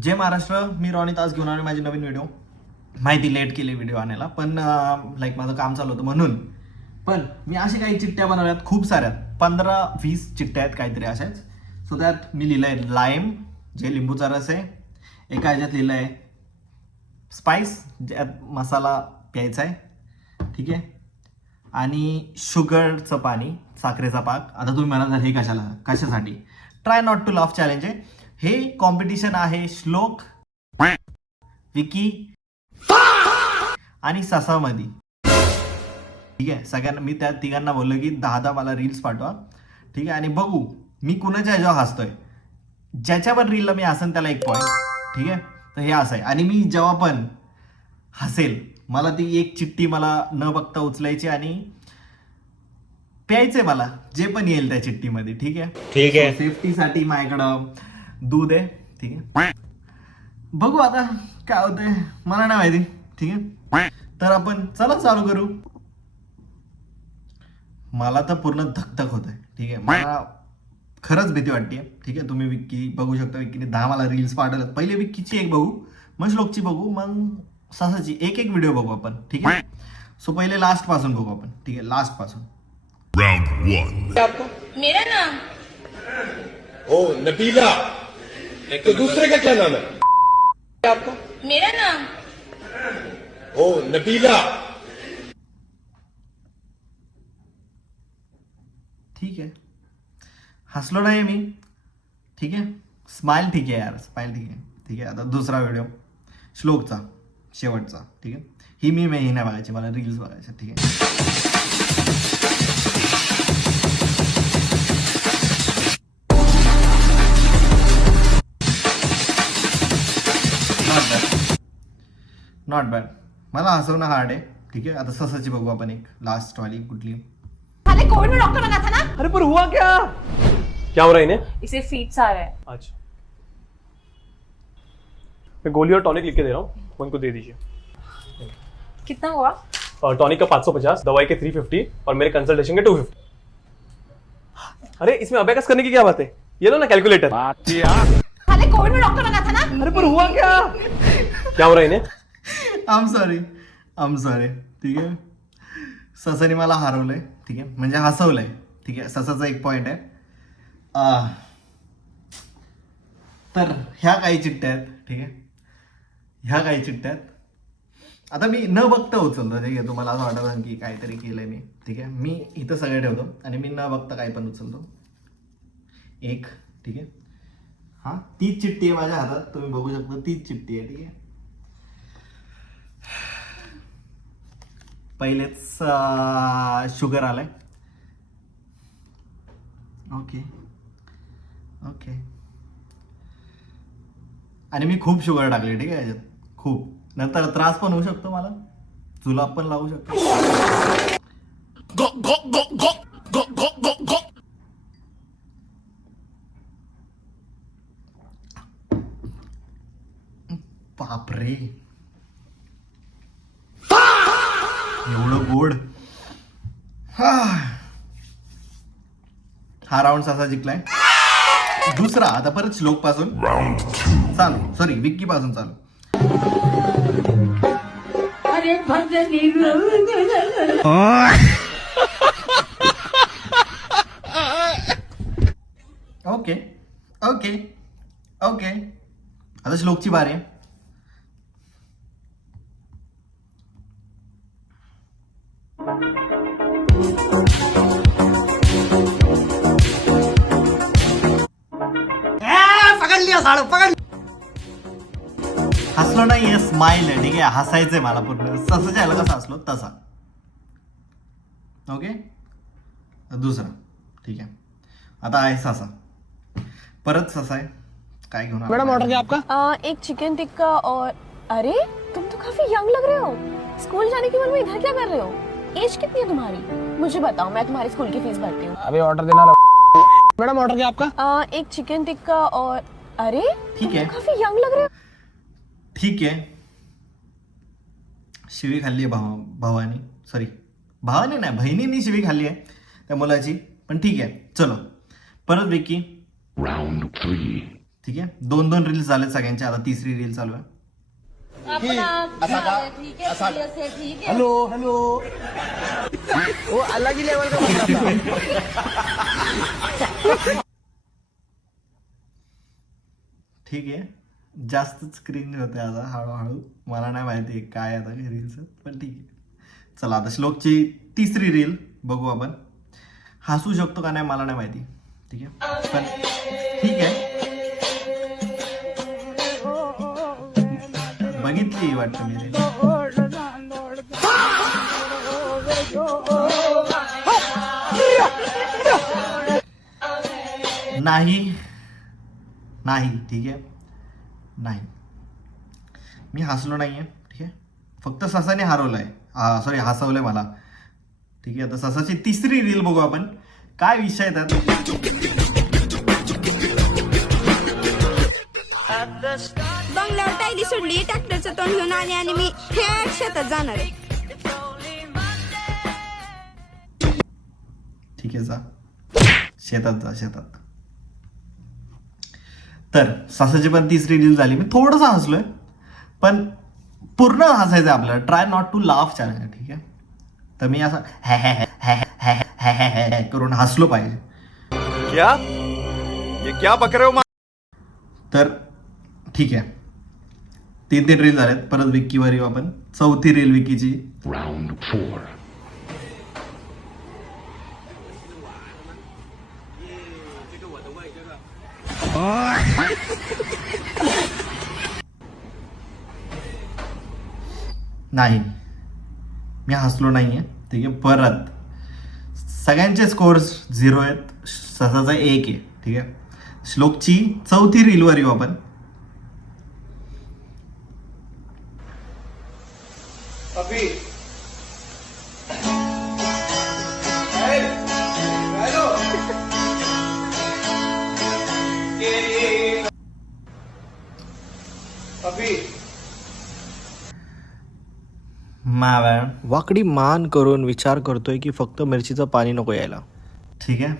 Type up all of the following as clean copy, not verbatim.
जय महाराष्ट्र. मी रॉनित आज घेऊन आलो माझी नवीन व्हिडिओ. माहिती लेट केली व्हिडिओ आणायला, पण लाईक माझं काम चालू होतं म्हणून. पण मी अशा काही चिठ्ठ्या बनवल्यात खूप साऱ्या, 15-20 चिठ्ठ्या आहेत काहीतरी अशाच. सो त्यात मी लिहिलंय लाईम, जे लिंबूचा रस आहे. एका ह्याच्यात लिहिलंय स्पाइस, ज्यात मसाला प्यायचा आहे, ठीक आहे. आणि शुगरचं पाणी, साखरेचा पाक. आता तुम्ही म्हणाल हे कशासाठी? Try not to laugh challenge आहे हे. कॉम्पिटिशन आहे श्लोक, विकी आणि ससामध्ये, ठीक आहे. सगळ्यांना मी त्या तिघांना बोललो की 10 मला रील्स पाठवा, ठीक आहे. आणि बघू मी कुणाच्या ह्याच्यावर हसतोय. ज्याच्या पण रीलला मी हसन त्याला 1 पॉईंट, ठीक आहे. तर हे असं आहे. आणि मी जेव्हा पण हसेल मला ती एक चिठ्ठी मला न बघता उचलायची आणि प्यायचंय मला जे पण येईल त्या चिठ्ठीमध्ये, ठीक आहे. ठीक आहे. सेफ्टीसाठी माझ्याकडं दूध आहे, ठीक आहे. बघू आता काय होतंय, मला नाही माहिती, ठीक आहे. तर आपण चला चालू करू. मला तर पूर्ण धकधक होत आहे, ठीक आहे. मला खरंच भीती वाटते, ठीक आहे. तुम्ही विक्की बघू शकता, विक्कीने 10 मला रील्स पाठवल्यात. पहिले विक्कीची एक बघू, मग श्लोकची बघू, मग ससाची एक व्हिडिओ बघू आपण, ठीक आहे. सो पहिले लास्ट पासून बघू आपण, ठीक आहे. लास्ट पासून. Round 1. आपको मेरा नाम ओ नबीला, तो दूसरे का क्या नाम है आपको? मेरा नाम ओ नबीला. ठीक आहे, हसलो नाही मी, ठीक आहे. स्माइल ठीक आहे यार, स्माइल ठीक आहे, ठीक आहे. आता दुसरा व्हिडिओ श्लोकचा, शेवटचा, ठीक आहे. ही मी नाही बघायची, मला रील्स बघायच्या, ठीक आहे. Not bad. मला हसवणं हार्ड आहे, ठीक आहे. आता ससाची बघू आपण, एक लास्ट वाली कुठली. पहले कोविड में डॉक्टर बना था ना। अरे पर हुआ क्या? क्या हो रहा है इन्हें? इसे फीट्स आ रहा है। अच्छा, मैं गोली और टॉनिक लिख के दे रहा हूँ, वो इनको दे दीजिए. कितना हुआ? टॉनिक का 550, दवाई के 350 और मेरे कंसल्टेशन के 250. अरे इसमें अबेकस करने की क्या बात है? ये लो ना कैलकुलेटर. पहले कोविड में डॉक्टर बना था ना। अरे पर हुआ क्या? क्या हो रहा है इन्हें? आम सॉरी, ठीक आहे. ससाने मला हरवलंय, ठीक आहे, म्हणजे हसवलंय, ठीक आहे. ससाचा 1 पॉईंट आहे. तर ह्या काही चिठ्ठ्या आहेत, ठीक आहे. ह्या काही चिठ्ठ्या आहेत. आता मी न बघता उचलतो, ठीक आहे. तुम्हाला असं वाटत असेल की काहीतरी केलंय मी, ठीक आहे. मी इथं सगळे ठेवतो आणि मी न बघता काही पण उचलतो. एक, ठीक आहे. हा, तीच चिठ्ठी आहे माझ्या हातात, तुम्ही बघू शकता, तीच चिठ्ठी आहे, ठीक आहे. पहिलेच शुगर आलाय. ओके. आणि मी खूप शुगर टाकले, ठीक आहे, याच्यात खूप. नंतर त्रास पण होऊ शकतो मला, जुलाब पण लागू शकतो. बापरे, एवढं गोड. हा राऊंड असा जिंकलाय. दुसरा आता परत श्लोक पासून चालू, सॉरी विक्की पासून चालू. अरे ओके. आता श्लोकची बारी आहे. हसलो नाहीये, स्माइल आहे, ठीक आहे. हसायचंय मला पूर्ण, ससाच्या ह्याला कसं हसलो तसा. ओके. दुसरा, ठीक आहे. आता आहे ससा, परत ससा आहे. काय घेऊन आला? मैडम ऑर्डर क्या आपका? एक चिकन टिक्का और अरे तुम तो काफी यंग लग रहे हो. स्कूल जाने के बाद में इधर क्या कर रहे हो? एज कितनी है तुम्हारी? मुझे बताओ, मैं तुम्हारी स्कूल की फीस भरती हूँ. अभी ऑर्डर देना. मैडम ऑर्डर क्या आपका? एक चिकन टिक्का और अरे ठीक है. तुम तो काफी यंग लग रहे हो. ठीक आहे. शिवी खाल्ली आहे भावानी, सॉरी भावाने नाही, बहिणींनी शिवी खाल्ली आहे त्या मुलाची, पण ठीक आहे. चलो परत विक्की. Round 3. ठीक आहे, 2-2 रील्स झाले सगळ्यांचे, आता तिसरी रील चालू आहे. ठीक आहे, जास्त स्क्रीन होते आता हळूहळू, मला नाही माहिती काय आता रील्स, पण ठीक आहे. चला आता श्लोकची तिसरी रील बघू आपण. हसू शकतो का नाही मला नाही माहिती, ठीक आहे, पण ठीक आहे. बघितली वाटतं मी रील. नाही नाही, ठीक आहे, नाही, मी हसलो नाहीये, ठीक आहे, फक्त ससाने हरवलंय, सॉरी हसवलंय मला, ठीक आहे. आता ससाची तिसरी रील बघू आपण, काय विषय आहे त्यात. बंगल्यावर टायली सोडली, ट्रॅक्टरचं तोंड घेऊन आले आणि मी थेट शेतात जाणार आहे. ठीक आहे, जा शेतात, जा शेतात. तर ससाची पण तिसरी रील झाली. मी थोडंसं हसलोय, पण पूर्ण हसायचं आपल्याला, try not to laugh challenge, ठीक आहे. तर मी असं हे करून हसलो पाहिजे. क्या ये क्या बक रहे हो? तर ठीक आहे, 3 रील झाल्यात. परत विक्कीवर येऊ आपण. चौथी रील विक्कीची. Round 4. नाही, मी हसलो नाहीये, ठीक आहे. परत सगळ्यांचे स्कोर्स 0 आहेत, ससाचा 1 आहे, ठीक आहे. श्लोकची चौथी रीलवर येऊ आपण. वाकडी मान करून विचार करतोय की फक्त मिरचीचं पाणी नको यायला, ठीक आहे.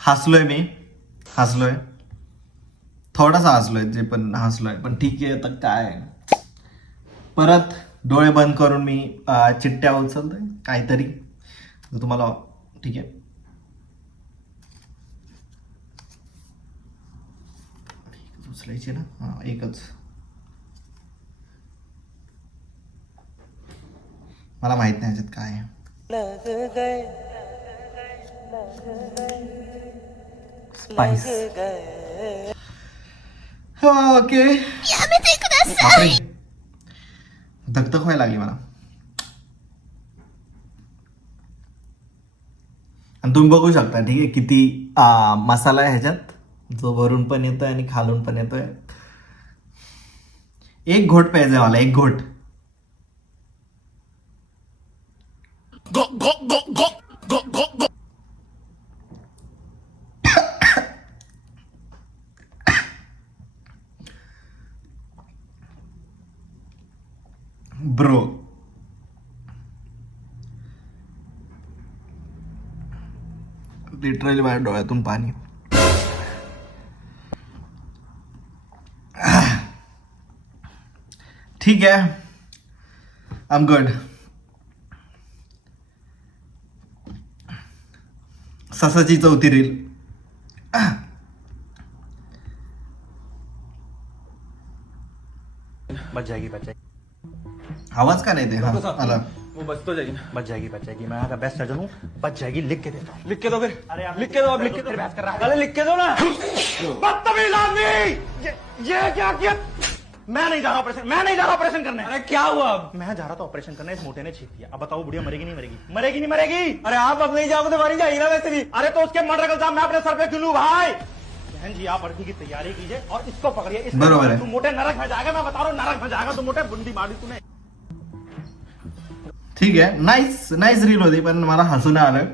हसलोय मी, हसलोय थोडासा, हसलोय जे पण हसलोय, पण ठीक आहे. आता काय, परत डोळे बंद करून मी चिट्ट्या उचलतोय काहीतरी तुम्हाला, ठीक आहे. उचलायची ना, हां एकच. मला माहित नाही ह्याच्यात काय आहे. स्पाइस. ओके, धगधग व्हायला लागली मला. आणि तुम्ही बघू शकता, ठीक आहे, किती मसाला आहे ह्याच्यात, जो वरून पण येतोय आणि खालून पण येतोय. एक घोट प्यायचंय मला, एक घोट. ब्रो, लिटरली माझ्या डोळ्यातून पाणी. ठीक आहे, आय एम गुड. ससाची चौथी रील. बच जाएगी बच जाएगी आवाज का नाही ते, हाँ आला. वो बच तो जाएगी ना. बच जाएगी बच जाएगी. मैं यहाँ का बेस्ट सर्जन हूँ. बच जाएगी, लिख के देता हूँ. लिख के दो फिर. अरे आप लिख के दो, अब लिख के दो. फिर बहस कर रहा है. अरे लिख के दो ना. बदतमीज आदमी, ये क्या किया? मैं नहीं जा रहा ऑपरेशन, मैं नहीं जा रहा ऑपरेशन करने. अरे क्या हुआ अब? मैं जा रहा था ऑपरेशन करने, इस मोटे ने छीन लिया. अब बताओ बुढ़िया मरेगी नहीं मरेगी? मरेगी नहीं मरेगी? अरे आप अब नहीं जाओगे तो मरी जाएगी ना वैसे भी. अरे तो उसके मर्डर का इल्जाम मैं अपने सर पे क्यों लूं भाई? बहन जी आप अर्थी की तैयारी कीजिए और इसको पकड़िए. इसको बरोबर है. तू मोटे नरक में जाएगा, मैं बता रहा हूँ नरक में जाएगा. तू मोटे बुंदी मारी तूने. ठीक आहे, नाईस नाईस रील होती, पण मला हसू नाही आलं.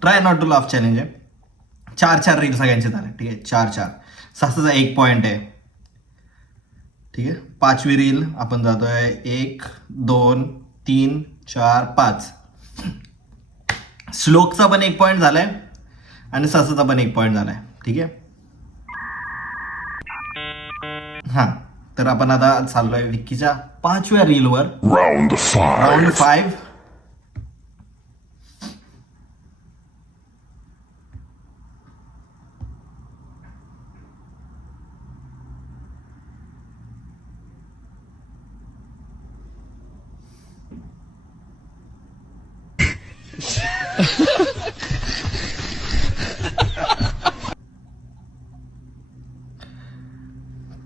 Try not to laugh challenge आहे. 4 रील सगळ्यांचे झाले, ठीक आहे. 4 ससाचा 1 पॉइंट आहे, ठीक आहे. 5वी रील आपण जातोय. 1 2 3 4 5. श्लोकचा पण 1 पॉइंट झालाय आणि ससाचा पण 1 पॉइंट झालाय, ठीक आहे. हा, तर आपण आता चाललोय विक्कीच्या 5व्या रीलवर. Round 5. राऊंड 5.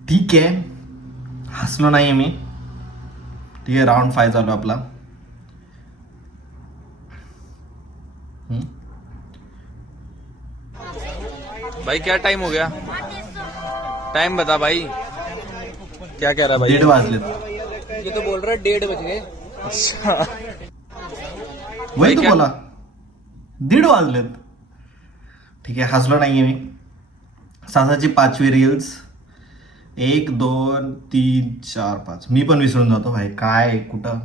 ठीक आहे, हसलो नाहीये मी. ठीक आहे, राऊंड 5 चालू आपला. भाई क्या टाइम हो गया? टाइम बता भाई. क्या कह रहा भाई? 1:30 वाजलेत. ये तो बोल रहा है 1:30 बज गए. वही तो क्या? बोला 1:30 वाजलेत. ठीक आहे, हसलो नाहीये मी. सासाची 5वी रील्स. 1 2 3 4 5. मी पण विसरून जातो भाई, काय कुठं.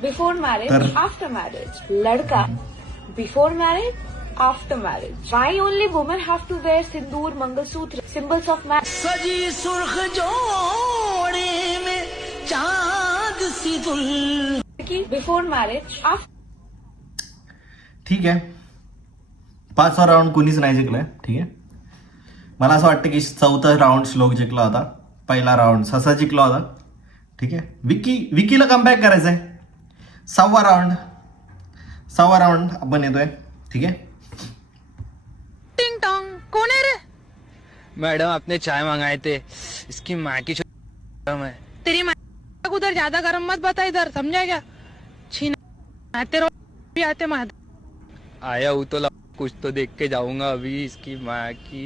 बिफोर मैरिज, तर- आफ्टर मैरिज. लड़का before marriage, after marriage. Why only women have to wear Sindur, mangalsutra, symbols of marriage? सजी सुर्ख जोड़े में चांद सी दुल्हन. Before marriage, after. ठीक आहे, 5वा राऊंड कुणीच नाही जिंकलाय. ठीक आहे, मला असं वाटतं की 4था राऊंड श्लोक जिंकला होता. पहिला राऊंड ससा जिंकला होता. ठीक आहे, विकीला कमबॅक करायचं आहे. 6वा राऊंड आपण येतोय. ठीक आहे, टिंग टोंग, कौन है रे? मैडम आपने चाय मंगाए थे. इसकी माँ की है. तेरी माँ को उधर ज्यादा गरम मत बता, इधर समझा क्या? छीन आते रहो, भी आते माँ. आया हूँ तो कुछ तो देख के जाऊंगा अभी. इसकी माँ की.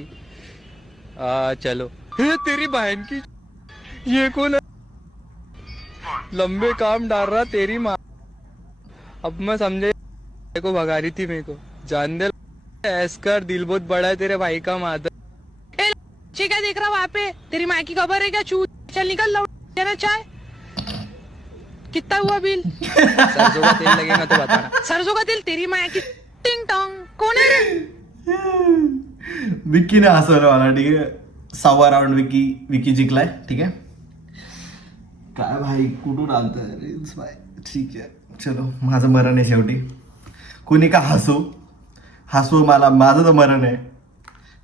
चलो. हे तेरी बहन की. ये कौन है? लंबे काम डाल रहा तेरी माँ. अब मैं समझे को भगा रही थी मेरे को. जान दे ऐसकर, दिल बहुत बड़ा है तेरे भाई का. माधर क्या देख रहा वहाँ पे? तेरी माँ की खबर है क्या? चू चल निकल, लो तेरा चाय. कितना हुआ बिल? सरसों का तेल लगेगा तो बताना. सरसों का तेल तेरी माँ की. टिंग टोंग, कौन है रे? विक्कीने हसवलं मला. ठीक आहे, 6वा राऊंड विकी जिंकलाय. ठीक आहे, काय भाई कुठून आलतं रील्स भाई. ठीक आहे, चलो, माझं मरण आहे शेवटी. कुणी का हसू मला, माझं तर मरण आहे.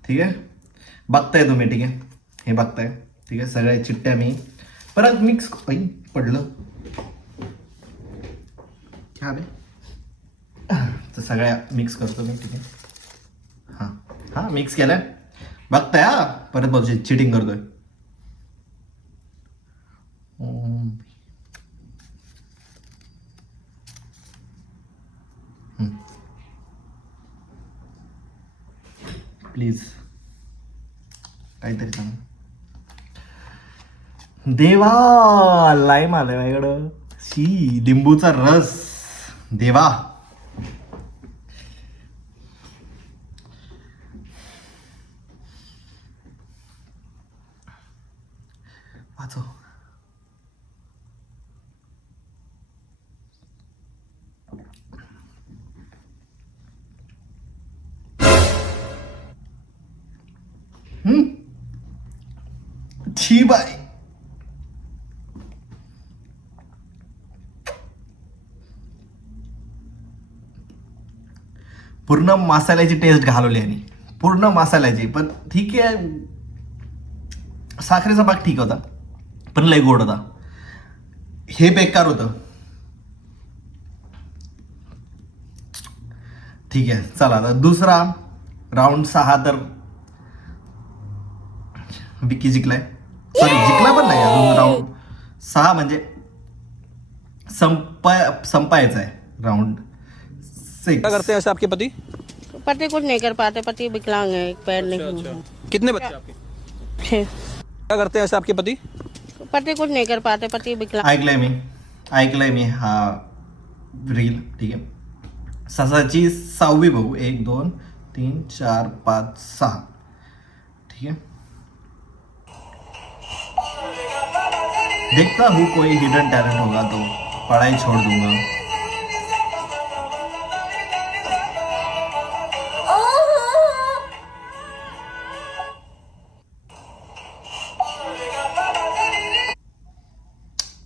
ठीक आहे, बघताय तुम्ही. ठीक आहे, हे बघताय. ठीक आहे, सगळ्या चिट्ट्या मी परत मिक्स पडलं हा बे. तर सगळ्या मिक्स करतो मी. ठीक आहे, हां मिक्स केलं. बघताय. परत बघू, चिटिंग करतोय. प्लीज काहीतरी सांग. देवा, लाईम आलंय माझ्याकडं. लिंबूचा रस. देवा, वाचव. छी बाई. पूर्ण मसाल्याची टेस्ट घालवली आणि पूर्ण मसाल्याची. पण ठीक आहे, साखरेचा भाग ठीक होता पण लय गोड होता. हे बेकार होतं. ठीक आहे, चला आता दुसरा राऊंड 6. तर विकी जिंकलाय. सॉरी, जिंकला पण नाही अजून. राऊंड 6 म्हणजे संपायचा आहे. राऊंड 6. क्या करते हैं ऐसे आपके पति? पति कुछ नहीं कर पाते, पति विकलांग है, एक पैर नहीं है. कितने बच्चे आपके? 6. क्या करते हैं ऐसे आपके पति? पति कुछ नहीं कर पाते, पति विकलांग. ऐकलंय मी हा रील. ठीक आहे, ससाची 6वी बघू. 1 2 3 4 5 6. ठीक है, देखता हूँ कोई हिडन टैलेंट होगा तो पढ़ाई छोड़ दूंगा.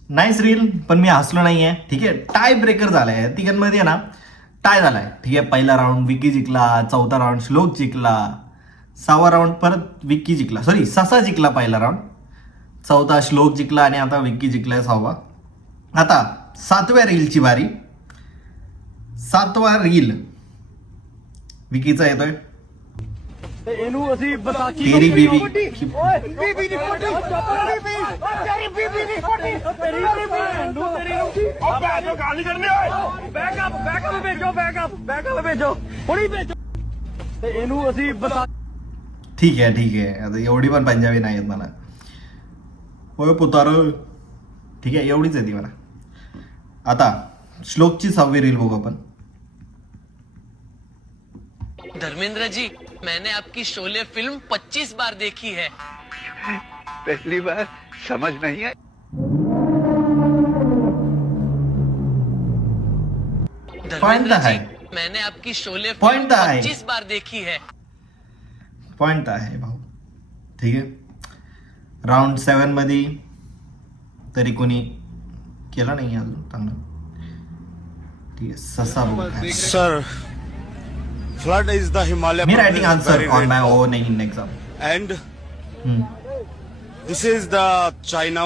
नाईस रील, पण मी हसलो नाहीये. ठीक आहे, टाय ब्रेकर झालाय तिघांमध्ये ना, टाय झालाय. ठीक आहे, पहिला राऊंड विकी जिंकला, चौथा राऊंड श्लोक जिंकला, 6वा राऊंड परत विक्की जिंकला, सॉरी ससा जिंकला पहिला राऊंड, 4था श्लोक जिंकला आणि आता विक्की जिंकलाय 6वा. आता 7व्या रीलची बारी. 7वा रील विकीचा येतोय. तेरी बीबी ठीक आहे ठीक आहे, आता एवढी पण पंजाबी नाही आहेत मला. होय पुतार, ठीक आहे एवढीच आहे ती मला. आता श्लोकची 6वी रील बघू आपण. धर्मेंद्र जी, मैंने आपकी शोले फिल्म 25 बार देखी है. पहली बार समझ नहीं आई. पॉइंट तर आहे, मैंने आपकी शोले पॉइंट तर आहे, 25 बार देखी है. पॉइंट तर आहे भाऊ. ठीक आहे, राऊंड 7 मध्ये तरी कोणी केला नाही अजून चांगलं. ठीक आहे, ससा बघू. Sir, flood is the Himalaya. Me writing answer on my own in exam. And this is the China.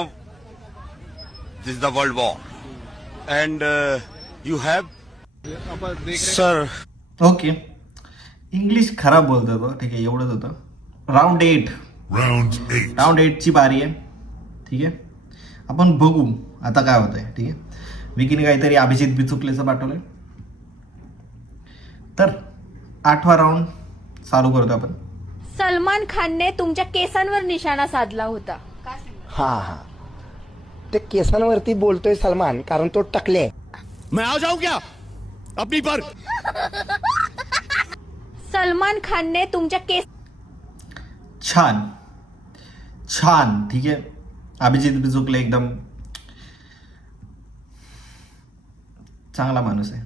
This is the World War. And you have. Sir. Okay, English खराब बोलतो तो. ठीक आहे, एवढंच होतं. राऊंड 8. राऊंड 8ची बारी आहे. ठीक आहे, आपण बघू आता काय होतंय. ठीक आहे, विकीने काहीतरी अभिजित बिचुकलेचं पाठवलंय. तर 8वा राऊंड चालू करतो आपण. सलमान खानने तुमच्या केसांवर निशाणा साधला होता. हा, ते केसांवरती बोलतोय सलमान कारण तो टकले. मैं आ जाऊं क्या अपनी पर? सलमान खानने तुमच्या केस. छान छान. ठीक आहे, अभिजित बिचुकले एकदम चांगला माणूस आहे.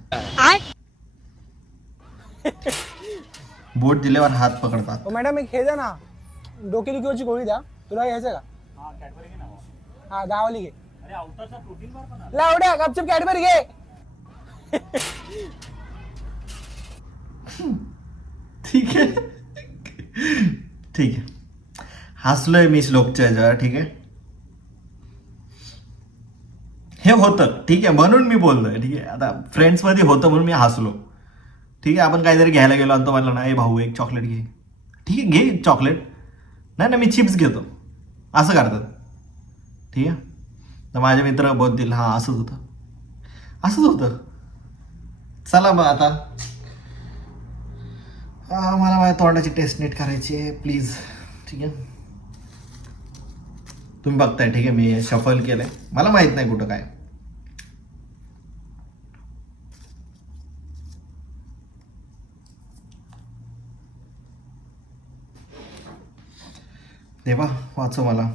बोट दिल्यावर हात पकडतात. मॅडम एक हे द्या ना, डोकेदुखीवरची गोळी द्या. तुला घ्यायचं का? हा 10 वाली घे. लावड्या गपचूप कॅडबरी घे. ठीक आहे ठीक आहे, हसलोय मी श्लोकच्या ह्याच्यावर. ठीक आहे, हे होतं. ठीक आहे, म्हणून मी बोललोय. ठीक आहे, आता फ्रेंड्समध्ये होतं म्हणून मी हसलो. ठीक आहे, आपण काहीतरी घ्यायला गेलो आणि तो म्हणला ना, ए भाऊ एक चॉकलेट घे. ठीक आहे, घे चॉकलेट. नाही ना, मी चिप्स घेतो, असं करतात. ठीक आहे, तर माझे मित्र बोलतील हां असंच होतं, असंच होतं. चला मग आता मला माझ्या तोंडाची टेस्ट नीट करायची आहे प्लीज. ठीक आहे, तुम्ही बघताय. ठीक आहे, मी शफल केलंय, मला माहित नाही कुठं काय. देवा वाचव मला.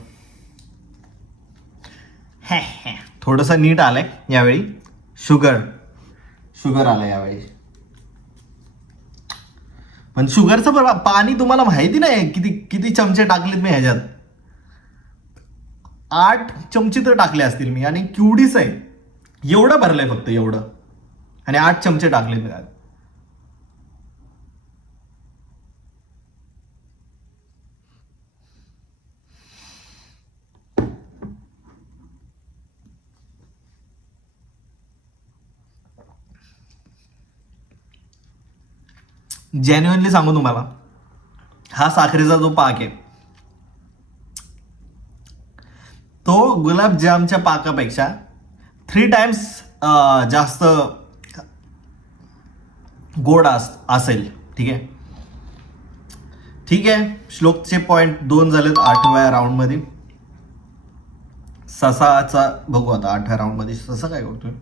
थोडंसं नीट आलंय यावेळी. शुगर आलंय यावेळी. पण शुगरचं पाणी तुम्हाला माहिती नाही किती चमचे टाकलेत मी ह्याच्यात. 8 चमचे तर टाकले असतील मी, आणि केवढीच आहे. एवढं भरलंय फक्त एवढं, आणि 8 चमचे टाकले मी त्यात. जेन्युअनली सांगू तुम्हाला, हा साखरेचा जो पाक आहे तो गुलाबजामच्या पाकापेक्षा 3 टाइम्स जास्त गोड असेल. ठीक आहे ठीक आहे, श्लोकचे पॉइंट 2 झालेत 8व्या राऊंडमध्ये. ससाचा बघू आता 8व्या राऊंडमध्ये ससा काय करतोय.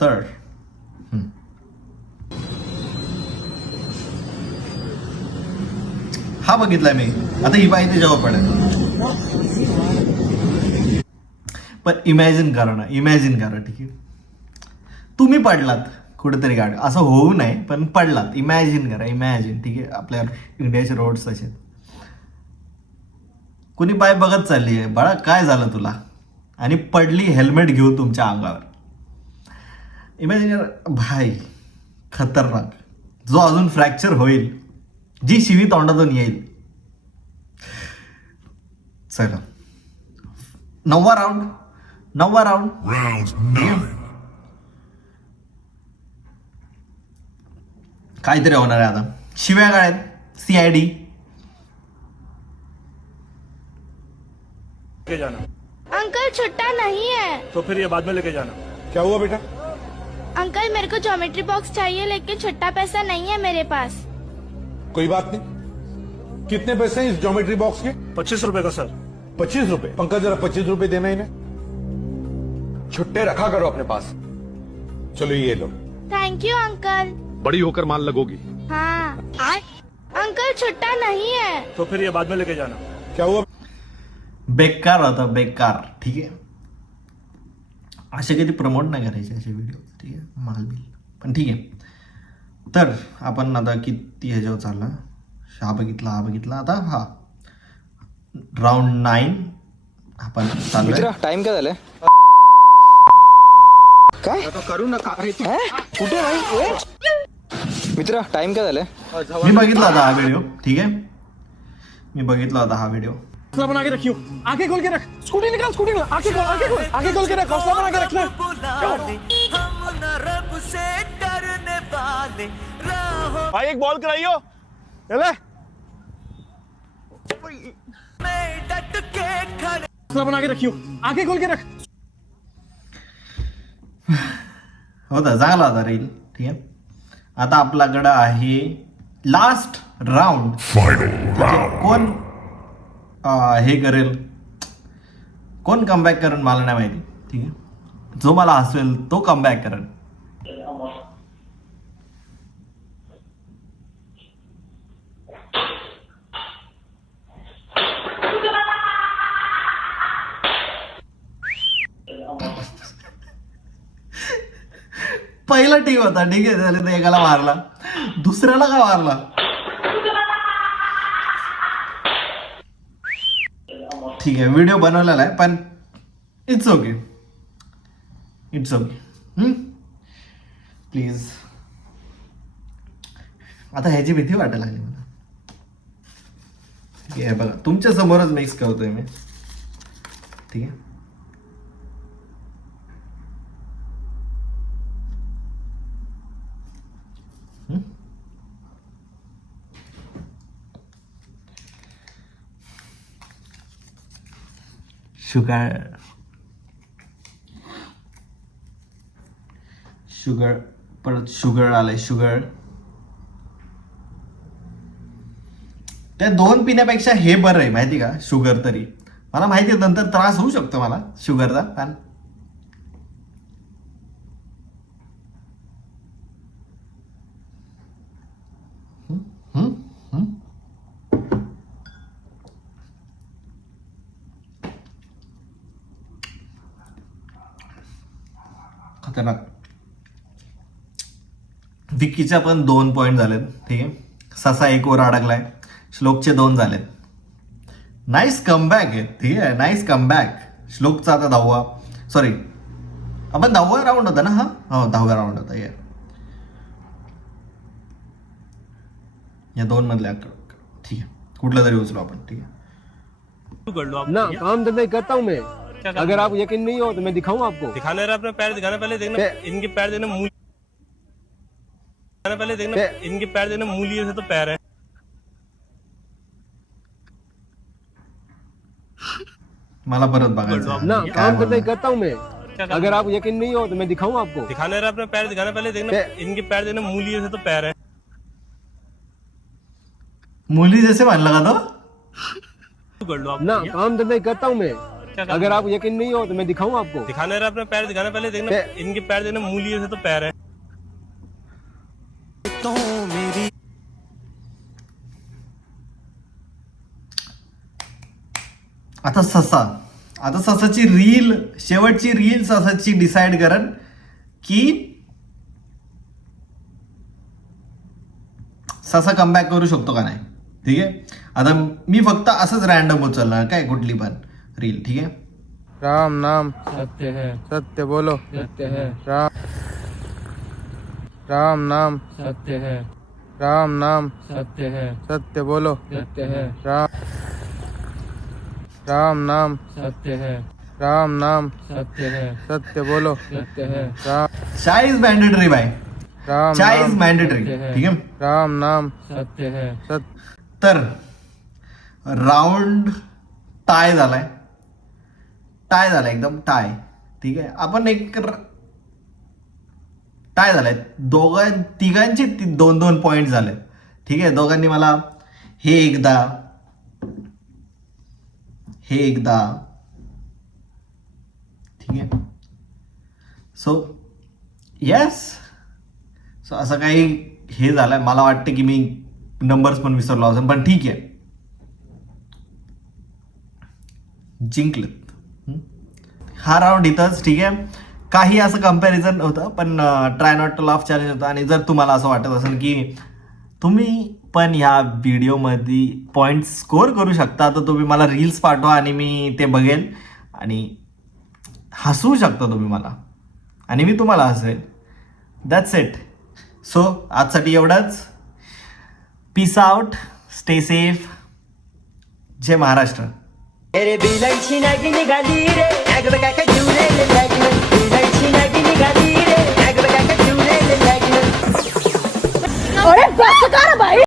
तर हा बघितलाय मी. आता ही बाई त्याच्यावर पडेल. पण इमॅजिन करा ना, इमॅजिन करा. ठीक आहे, तुम्ही पडलात कुठेतरी गाडी, असं होऊ नये पण पडलात. इमॅजिन करा, इमॅजिन. ठीक आहे, आपल्या इंडियाचे रोड्स तसे. कुणी बाय बघत चालली आहे, बाळा काय झालं तुला, आणि पडली हेल्मेट घेऊन तुमच्या अंगावर. इमॅजिन भाई, खतरनाक. जो अजून फ्रॅक्चर होईल, जी शिवी तोंडातून येईल. चला 9वा राऊंड. Round 9. काहीतरी होणार आहे आता. शिव्या गाळ्यात. CID. अंकल छुट्टा नहीं है. तो फिर ये बाद में लेके जाना. क्या हुआ बेटा? अंकल मेरे को ज्योमेट्री बॉक्स चाहिए लेकिन छुट्टा पैसा नहीं है मेरे पास. कोई बात नहीं. कितने पैसे हैं इस ज्योमेट्री बॉक्स के? 25 रुपए का सर. 25 रुपए. पंकज जरा 25 रुपए देना इन्हें. छुट्टे रखा करो अपने पास. चलो ये लो. Thank you uncle. बड़ी होकर मान लगोगी. हाँ. अंकल छुट्टा नहीं है. तो फिर ये बाद में लेके जाना. क्या हुआ? बेकार होता, बेकार. ठीक आहे, असे कधी प्रमोट नाही करायचे असे व्हिडिओ. ठीक आहे, मालबिल. पण ठीक आहे. तर आपण आता किती ह्याच्यावर चालला. हा बघितला आता. हा राऊंड 9 आपण चाललोय. टाइम काय झालंय? काय करू नका. कुठे भाई? मित्र टाइम काय झालंय? मी बघितला होता हा व्हिडिओ. ठीक आहे, मी बघितला होता हा व्हिडिओ. हौसला बना के रखियो. आंखें खोल के रख. स्कूटी निकाल. आंखें खोल के रख. हौसला बना के रखना. भाई एक बॉल कराइयो. चले. हौसला बना के रखियो. आंखें खोल के रख. होता, चांगला होता रील. ठीक आहे, आता आपल्याकडं आहे लास्ट राऊंड. कोण हे करेल, कोण कमबॅक करेल मला नाही माहिती. ठीक आहे, जो मला हसवेल तो कमबॅक करेल. पहिला टीम होता. ठीक आहे, त्याला तर एकाला मारला, दुसऱ्याला का मारला. ठीक आहे, व्हिडिओ बनवलेला आहे पण इट्स ओके. प्लीज. आता ह्याची भीती वाटायला लागली मला. ठीक आहे, बघा तुमच्या समोरच मिक्स करतोय मी. ठीक आहे, शुगर परत शुगर आलंय. शुगर त्या 2 पिण्यापेक्षा हे बरं आहे माहिती का. शुगर तरी मला माहिती आहे नंतर त्रास होऊ शकतो मला शुगरचा. पण खतरनाक. विक्कीच्या पण 2 पॉइंट झालेत. ठीक आहे, ससा 1 वर अडकलाय. श्लोकचे 2 झालेत. नाईस कमबॅक आहे. ठीक आहे, नाईस कमबॅक. श्लोकचा आता 10वा, सॉरी आपण 10वा राऊंड होता ना. हा, 10वा राऊंड होता. या 2 मधल्या. ठीक आहे, कुठलं तरी उचलो आपण. ठीक आहे ना, काम धंधा करता हूँ मैं. अगर आप यकीन नहीं हो तो मैं दिखाऊं आपको. दिखाने रहा अपने पैर दिखाना. पहले देखना इनके पैर देना मूल. पहले देखना इनके पैर देना मूली से तो पैर है. मला परत बघायचं ना, काम धंधा करता हूँ मैं. अगर आप यकीन नहीं हो तो मैं दिखाऊं आपको. दिखाने रहा अपने पैर दिखाना. पहले देखना इनके पैर देना मूली से तो पैर है. मुली जैसे म्हणला का तो. ना, काम धंधा करता हूँ मैं. अगर आप यकीन नहीं हो तो मैं दिखाऊं आपको. दिखाने रहा अपने पैर दिखाना. पहले देखना इनके पैर देना मूली से तो पैर है. तो मेरी आता ससाची रील, शेवटची रील ससाची डिसाइड करन की ससा कमबॅक करू शकतो का नाही. ठीक आहे, आता मी फक्त असंच रॅन्डम उचलणार काय कुठली पण रील. ठीक आहे, राम नाम सत्य है, सत्य बोलो, सत्य है। राम नाम सत्य है, राम नाम सत्य है, सत्य बोलो, सत्य है। राम नाम सत्य है, राम नाम सत्य है, सत्य बोलो, सत्य है। चाय इज मॅन्डेटरी बाय, राम चाय इज नाम मॅन्डेटरी, सत्य है, ठीक आहे. राम नाम सत्य है, सत्य। तर राऊंड टाय झालाय, टाय झालाय, एकदम टाय, ठीक आहे. आपण एक टाय झालाय, तिघांचे 2-2 पॉइंट झाले, ठीक आहे. दोघांनी मला हे एकदा, ठीक आहे. सो येस, सो असं काही हे झालंय. मला वाटतं की मी नंबर्स पण विसरलो असेल, पण ठीक आहे, जिंकलेत. हा राऊंड इथंच, ठीक आहे. काही असं कम्पॅरिझन होतं, पण try not to laugh challenge होतं. आणि जर तुम्हाला असं वाटत असेल की तुम्ही पण ह्या व्हिडिओमध्ये पॉईंट स्कोर करू शकता, तर तुम्ही मला रील्स पाठवा आणि मी ते बघेन आणि हसवू शकता तुम्ही मला आणि मी तुम्हाला हसवेन. That's it. सो आजसाठी एवढंच. Peace out, stay safe. जय महाराष्ट्र. अरे बस कर भाई.